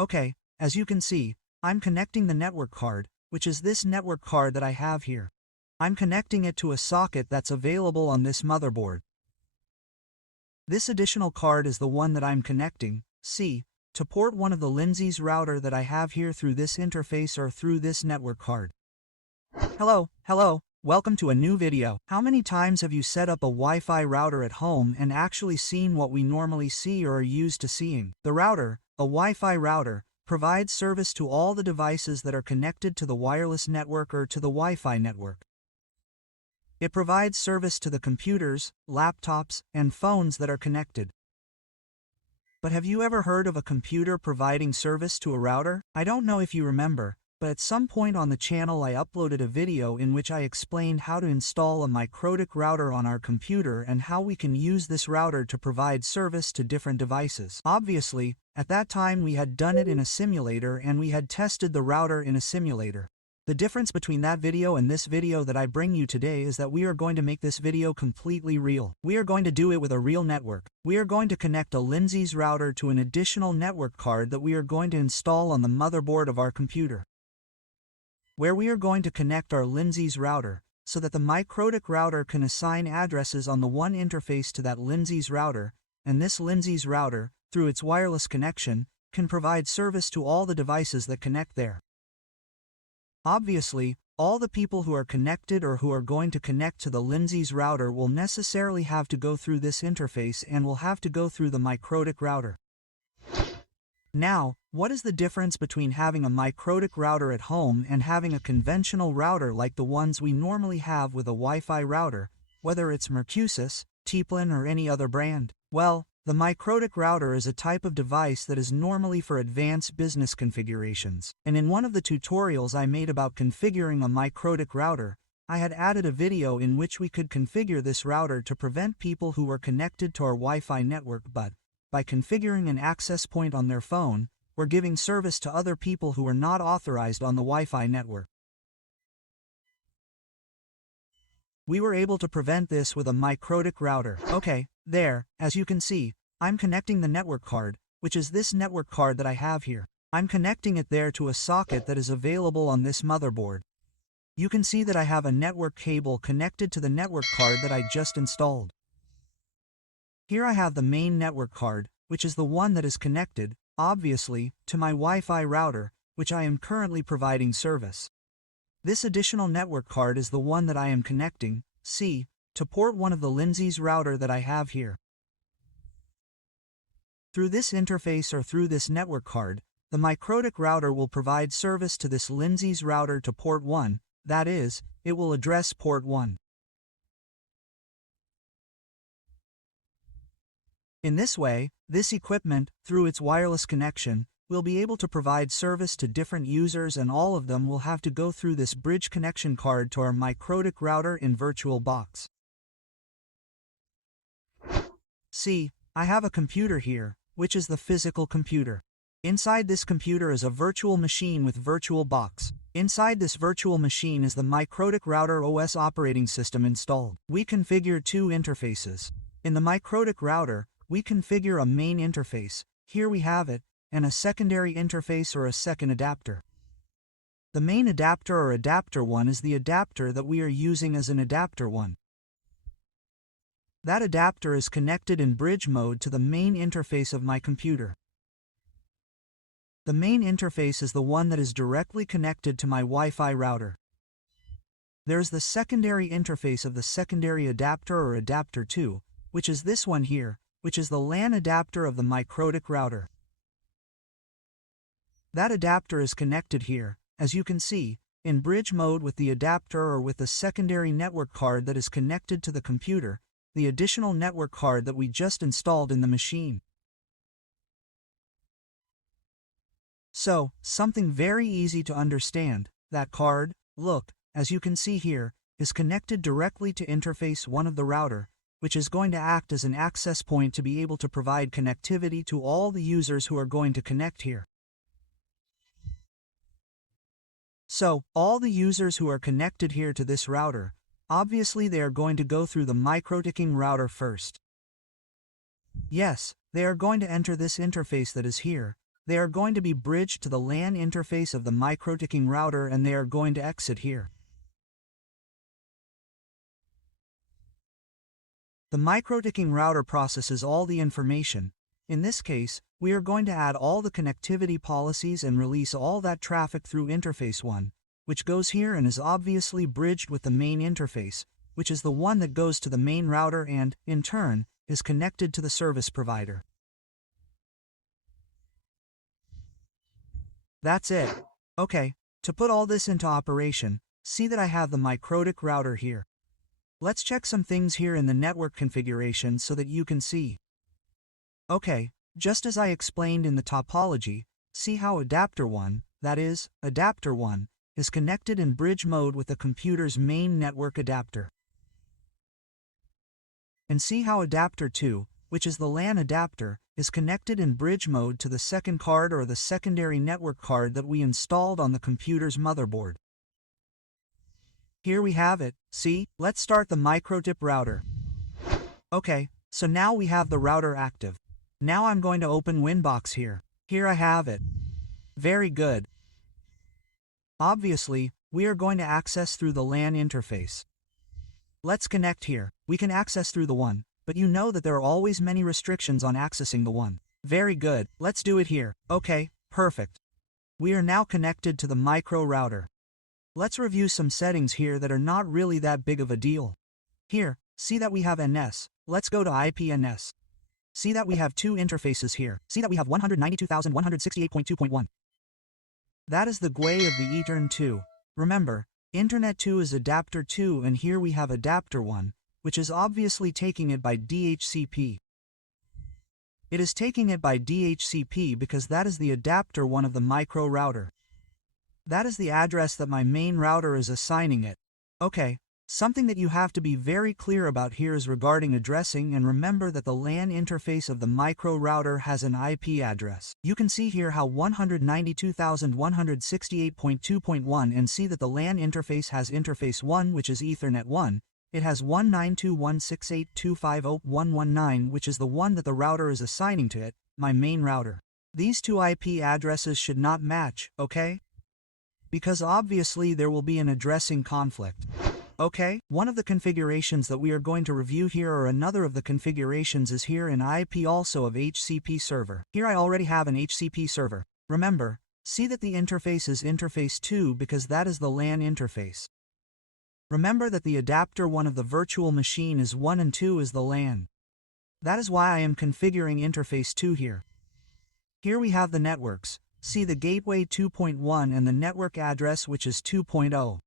Okay, as you can see, I'm connecting the network card, which is this network card that I have here. I'm connecting it to a socket that's available on this motherboard. This additional card is the one that I'm connecting, see, to port one of the Linksys router that I have here through this interface or through this network card. Hello, welcome to a new video. How many times have you set up a Wi-Fi router at home and actually seen what we normally see or are used to seeing? The router, a Wi-Fi router, provides service to all the devices that are connected to the wireless network or to the Wi-Fi network. It provides service to the computers, laptops, and phones that are connected. But have you ever heard of a computer providing service to a router? I don't know if you remember, but at some point on the channel I uploaded a video in which I explained how to install a MikroTik router on our computer and how we can use this router to provide service to different devices. Obviously, at that time we had done it in a simulator and we had tested the router in a simulator. The difference between that video and this video that I bring you today is that we are going to make this video completely real. We are going to do it with a real network. We are going to connect a Linksys router to an additional network card that we are going to install on the motherboard of our computer, where we are going to connect our Linksys router so that the MikroTik router can assign addresses on the one interface to that Linksys router, and this Linksys router, through its wireless connection, can provide service to all the devices that connect there. Obviously, all the people who are connected or who are going to connect to the Linksys router will necessarily have to go through this interface and will have to go through the MikroTik router. Now, what is the difference between having a MikroTik router at home and having a conventional router like the ones we normally have with a Wi-Fi router, whether it's Linksys, Teplin or any other brand? Well, the MikroTik router is a type of device that is normally for advanced business configurations. And in one of the tutorials I made about configuring a MikroTik router, I had added a video in which we could configure this router to prevent people who were connected to our Wi-Fi network but, by configuring an access point on their phone, were giving service to other people who were not authorized on the Wi-Fi network. We were able to prevent this with a MikroTik router. Okay, there, as you can see, I'm connecting the network card, which is this network card that I have here. I'm connecting it there to a socket that is available on this motherboard. You can see that I have a network cable connected to the network card that I just installed. Here I have the main network card, which is the one that is connected, obviously, to my Wi-Fi router, which I am currently providing service. This additional network card is the one that I am connecting, see, to port one of the Linksys router that I have here. Through this interface or through this network card, the MikroTik router will provide service to this Linksys router to port 1, that is, it will address port 1. In this way, this equipment, through its wireless connection, will be able to provide service to different users and all of them will have to go through this bridge connection card to our MikroTik router in VirtualBox. See, I have a computer here, which is the physical computer. Inside this computer is a virtual machine with VirtualBox. Inside this virtual machine is the MikroTik RouterOS operating system installed. We configure two interfaces. In the MikroTik router, we configure a main interface, here we have it, and a secondary interface or a second adapter. The main adapter or adapter 1 is the adapter that we are using as an adapter 1. That adapter is connected in bridge mode to the main interface of my computer. The main interface is the one that is directly connected to my Wi-Fi router. There's the secondary interface of the secondary adapter or adapter 2, which is this one here, which is the LAN adapter of the MikroTik router. That adapter is connected here, as you can see, in bridge mode with the adapter or with the secondary network card that is connected to the computer, the additional network card that we just installed in the machine. So, something very easy to understand, that card, look, as you can see here, is connected directly to interface 1 of the router, which is going to act as an access point to be able to provide connectivity to all the users who are going to connect here. So, all the users who are connected here to this router, obviously they are going to go through the MikroTik router first. Yes, they are going to enter this interface that is here. They are going to be bridged to the LAN interface of the MikroTik router and they are going to exit here. The MikroTik router processes all the information. In this case, we are going to add all the connectivity policies and release all that traffic through interface 1, which goes here and is obviously bridged with the main interface, which is the one that goes to the main router and, in turn, is connected to the service provider. That's it. Okay, to put all this into operation, see that I have the MikroTik router here. Let's check some things here in the network configuration so that you can see. Okay, just as I explained in the topology, see how adapter 1, that is, adapter 1, is connected in bridge mode with the computer's main network adapter. And see how adapter 2, which is the LAN adapter, is connected in bridge mode to the second card or the secondary network card that we installed on the computer's motherboard. Here we have it. See, let's start the MikroTik router. Okay, so now we have the router active. Now I'm going to open Winbox here. Here I have it. Very good. Obviously, we are going to access through the LAN interface. Let's connect here. We can access through the 1, but you know that there are always many restrictions on accessing the 1. Very good. Let's do it here. Okay, perfect. We are now connected to the micro router. Let's review some settings here that are not really that big of a deal. Here, see that we have NS. Let's go to IPNS. See that we have 2 interfaces here. See that we have 192.168.2.1. That is the GUI of the Ethernet 2. Remember, Internet 2 is adapter 2 and here we have adapter 1, which is obviously taking it by DHCP. It is taking it by DHCP because that is the adapter 1 of the micro router. That is the address that my main router is assigning it. Okay, something that you have to be very clear about here is regarding addressing, and remember that the LAN interface of the micro router has an IP address. You can see here how 192.168.2.1 and see that the LAN interface has interface 1, which is Ethernet 1. It has 192.168.250.119, which is the one that the router is assigning to it, my main router. These 2 IP addresses should not match, okay? Because obviously there will be an addressing conflict. Okay, one of the configurations that we are going to review here, or another of the configurations, is here in IP also of HCP server. Here I already have an HCP server. Remember, see that the interface is interface 2 because that is the LAN interface. Remember that the adapter 1 of the virtual machine is 1 and 2 is the LAN. That is why I am configuring interface 2 here. Here we have the networks. See the gateway 2.1 and the network address, which is 2.0.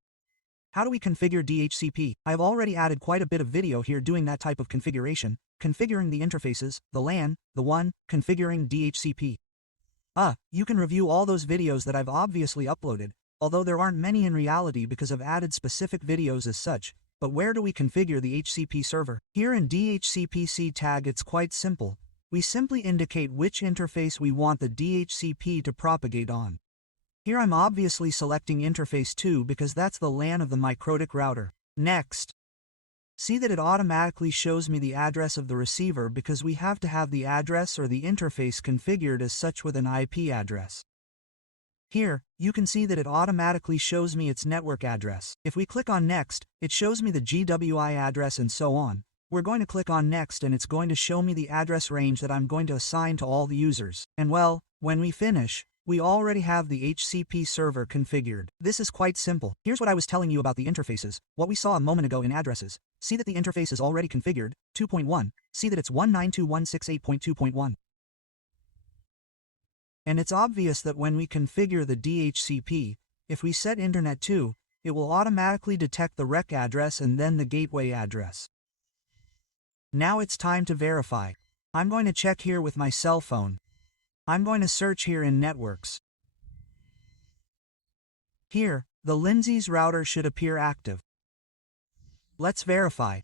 How do we configure DHCP? I have already added quite a bit of video here doing that type of configuration, configuring the interfaces, the LAN, the 1, configuring DHCP. You can review all those videos that I've obviously uploaded, although there aren't many in reality because I've added specific videos as such. But where do we configure the HCP server? Here in DHCP tag it's quite simple. We simply indicate which interface we want the DHCP to propagate on. Here I'm obviously selecting interface 2 because that's the LAN of the MikroTik router. Next. See that it automatically shows me the address of the receiver because we have to have the address or the interface configured as such with an IP address. Here, you can see that it automatically shows me its network address. If we click on Next, it shows me the GWI address and so on. We're going to click on Next and it's going to show me the address range that I'm going to assign to all the users. And well, when we finish, we already have the HCP server configured. This is quite simple. Here's what I was telling you about the interfaces, what we saw a moment ago in addresses. See that the interface is already configured, 2.1, see that it's 192.168.2.1. And it's obvious that when we configure the DHCP, if we set Internet 2, it will automatically detect the REC address and then the gateway address. Now it's time to verify. I'm going to check here with my cell phone. I'm going to search here in Networks. Here, the Linksys router should appear active. Let's verify.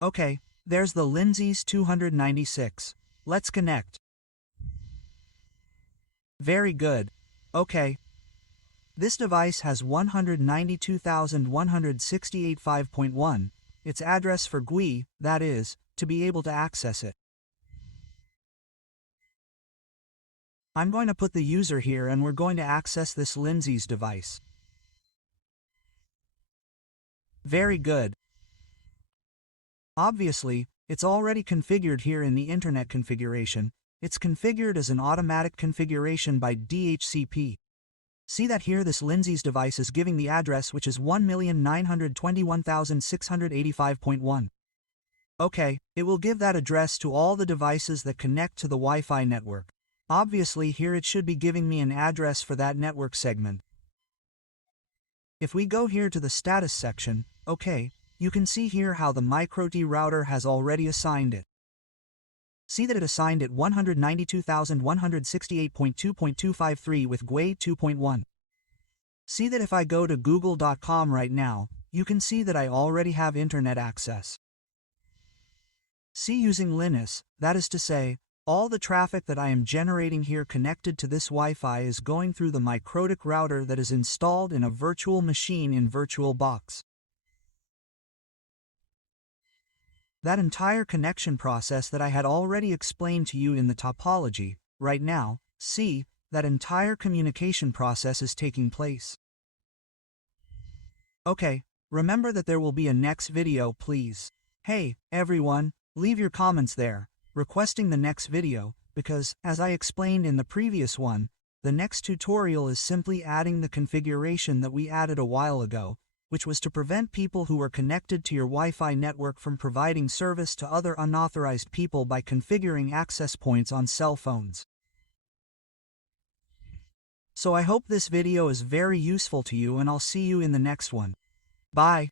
Okay, there's the Linksys 296. Let's connect. Very good. Okay. This device has 192.168.5.1, its address for GUI, that is, to be able to access it. I'm going to put the user here and we're going to access this Linksys device. Very good. Obviously, it's already configured here in the Internet configuration. It's configured as an automatic configuration by DHCP. See that here this Linksys device is giving the address which is 1,921,685.1. Okay, it will give that address to all the devices that connect to the Wi-Fi network. Obviously here it should be giving me an address for that network segment. If we go here to the status section, okay, you can see here how the MikroTik router has already assigned it. See that it assigned it 192,168.2.253 with GUI 2.1. See that if I go to google.com right now, you can see that I already have internet access. See, using Linux, that is to say, all the traffic that I am generating here connected to this Wi-Fi is going through the MikroTik router that is installed in a virtual machine in VirtualBox. That entire connection process that I had already explained to you in the topology, right now, see, that entire communication process is taking place. Okay, remember that there will be a next video, please. Hey, everyone, leave your comments there, requesting the next video, because, as I explained in the previous one, the next tutorial is simply adding the configuration that we added a while ago, which was to prevent people who are connected to your Wi-Fi network from providing service to other unauthorized people by configuring access points on cell phones. So I hope this video is very useful to you and I'll see you in the next one. Bye.